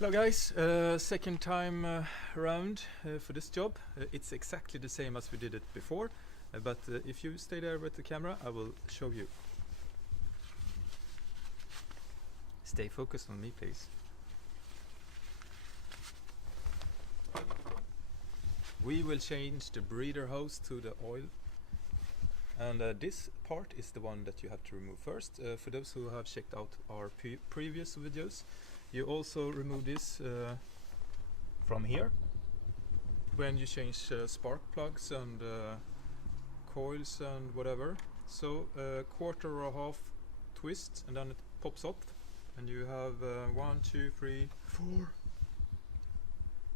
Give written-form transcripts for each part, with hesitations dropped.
Hello guys, second time around for this job. It's exactly the same as we did it before, but if you stay there with the camera I will show you. Stay focused on me please. We will change the breather hose to the oil, and this part is the one that you have to remove first. For those who have checked out our previous videos, you also remove this from here when you change spark plugs and coils and whatever. So a quarter or a half twist and then it pops up and you have 1, 2, 3, 4,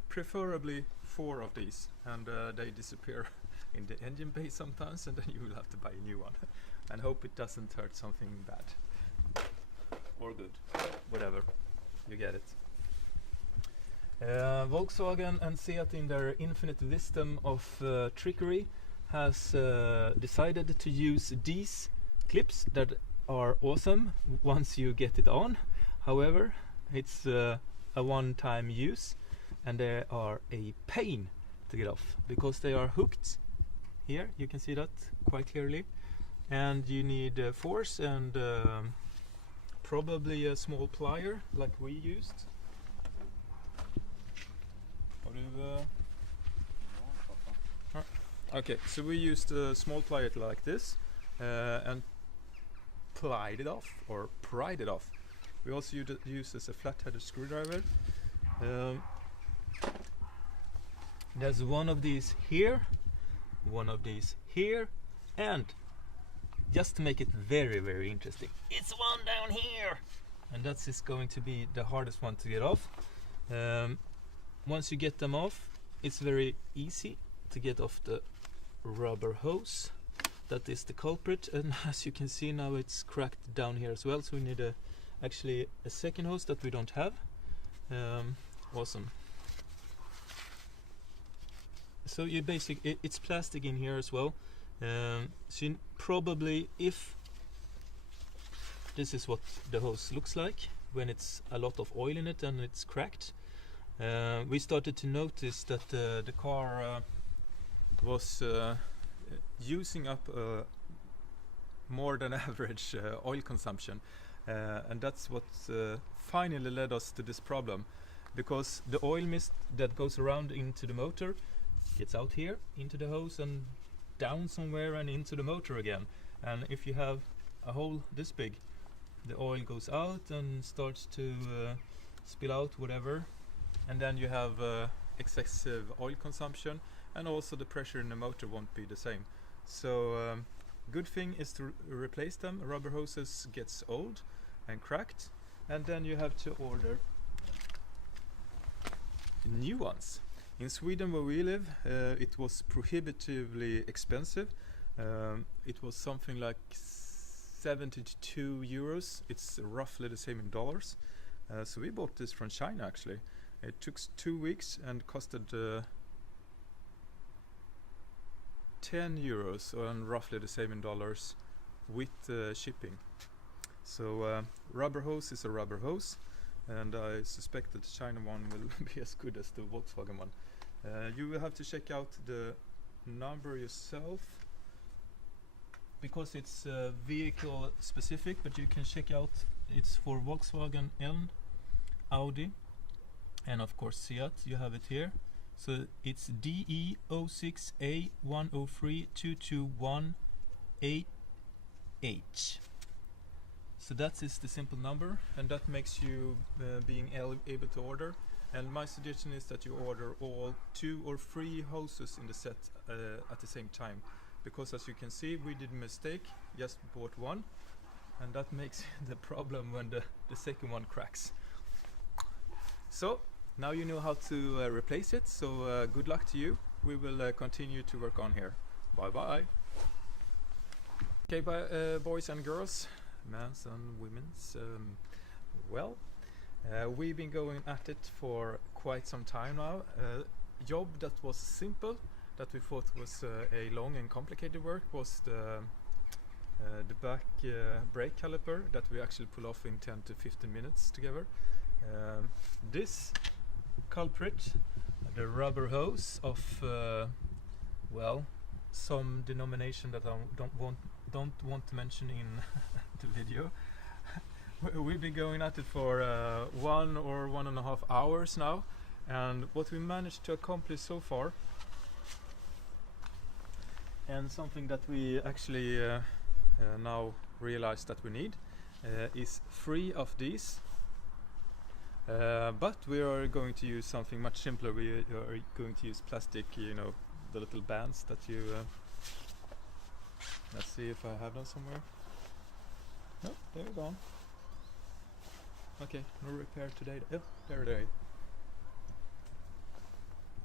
preferably 4 of these, and they disappear in the engine bay sometimes, and then you will have to buy a new one and hope it doesn't hurt something bad or good, whatever. You get it. Volkswagen and Seat, in their infinite wisdom of trickery, has decided to use these clips that are awesome once you get it on. However, it's a one-time use and they are a pain to get off because they are hooked here. You can see that quite clearly, and you need force and probably a small plier like we used. Okay, so we used a small plier like this and plied it off, or pried it off. We also used as a flat-headed screwdriver. There's one of these here, one of these here, and just to make it very, very interesting, it's one down here, and that is going to be the hardest one to get off. Once you get them off, it's very easy to get off the rubber hose. That is the culprit, and as you can see now it's cracked down here as well, so we need actually a second hose that we don't have. Awesome. So you it's plastic in here as well. So you probably, if this is what the hose looks like when it's a lot of oil in it and it's cracked, we started to notice that the car was using up more than average oil consumption, and that's what finally led us to this problem, because the oil mist that goes around into the motor gets out here into the hose and down somewhere and into the motor again, and if you have a hole this big, the oil goes out and starts to spill out whatever, and then you have excessive oil consumption, and also the pressure in the motor won't be the same. So good thing is to replace them. Rubber hoses gets old and cracked, and then you have to order new ones. In Sweden where we live, it was prohibitively expensive. It was something like 72 euros. It's roughly the same in dollars. So we bought this from China actually. It took 2 weeks and costed 10 euros, and roughly the same in dollars with shipping. So rubber hose is a rubber hose, and I suspect that the China one will be as good as the Volkswagen one. You will have to check out the number yourself because it's vehicle specific, but you can check out, it's for Volkswagen and Audi and of course Seat. You have it here. So it's DE068103221AH. So that is the simple number, and that makes you being able to order. And my suggestion is that you order all 2 or 3 hoses in the set at the same time, because as you can see we did a mistake, just bought one, and that makes the problem when the second one cracks. So now you know how to replace it, so good luck to you. We will continue to work on here. Bye bye. Okay, boys and girls, men's and women's, we've been going at it for quite some time now. Job that was simple, that we thought was a long and complicated work, was the back brake caliper that we actually pull off in 10 to 15 minutes together. This culprit, the rubber hose of well, some denomination that I don't want to mention in the video. We've been going at it for 1 or 1.5 hours now, and what we managed to accomplish so far, and something that we actually now realize that we need, is 3 of these. But we are going to use something much simpler. We are going to use plastic, you know, the little bands that you... let's see if I have them somewhere. No, they're gone. Okay, no repair today. Oh, there they are.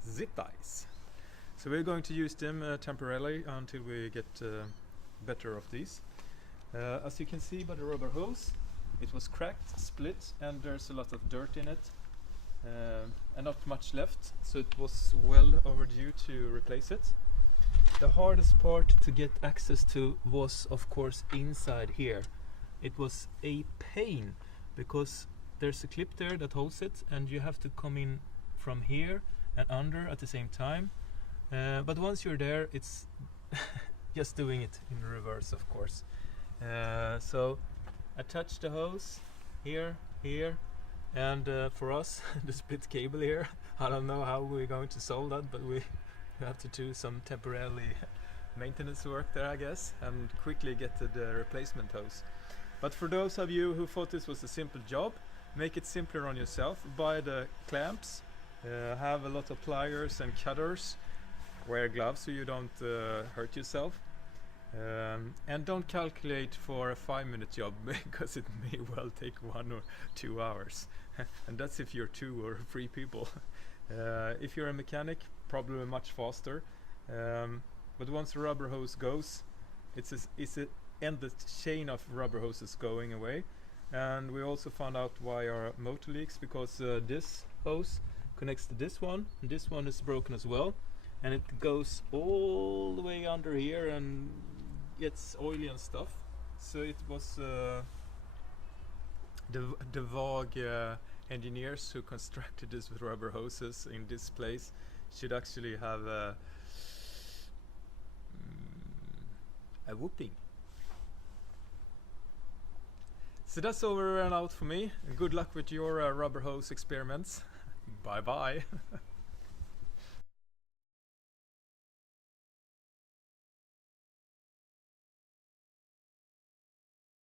Zip ties. So we're going to use them temporarily until we get better of these. As you can see by the rubber hose, it was cracked, split, and there's a lot of dirt in it, and not much left, so it was well overdue to replace it. The hardest part to get access to was, of course, inside here. It was a pain, because there's a clip there that holds it, and you have to come in from here and under at the same time. But once you're there, it's just doing it in reverse, of course. So attach the hose here, and for us, the split cable here. I don't know how we're going to solve that, but we have to do some temporary maintenance work there, I guess, and quickly get to the replacement hose. But for those of you who thought this was a simple job, make it simpler on yourself. Buy the clamps, have a lot of pliers and cutters, wear gloves so you don't hurt yourself, and don't calculate for a 5-minute job, because it may well take 1 or 2 hours. And that's if you're 2 or 3 people. If you're a mechanic, probably much faster. But once the rubber hose goes, it's an endless chain of rubber hoses going away. And we also found out why our motor leaks, because this hose connects to this one, and this one is broken as well, and it goes all the way under here and gets oily and stuff. So it was the vague engineers who constructed this with rubber hoses in this place should actually have a whooping. So that's over and out for me. Good luck with your rubber hose experiments. Bye bye.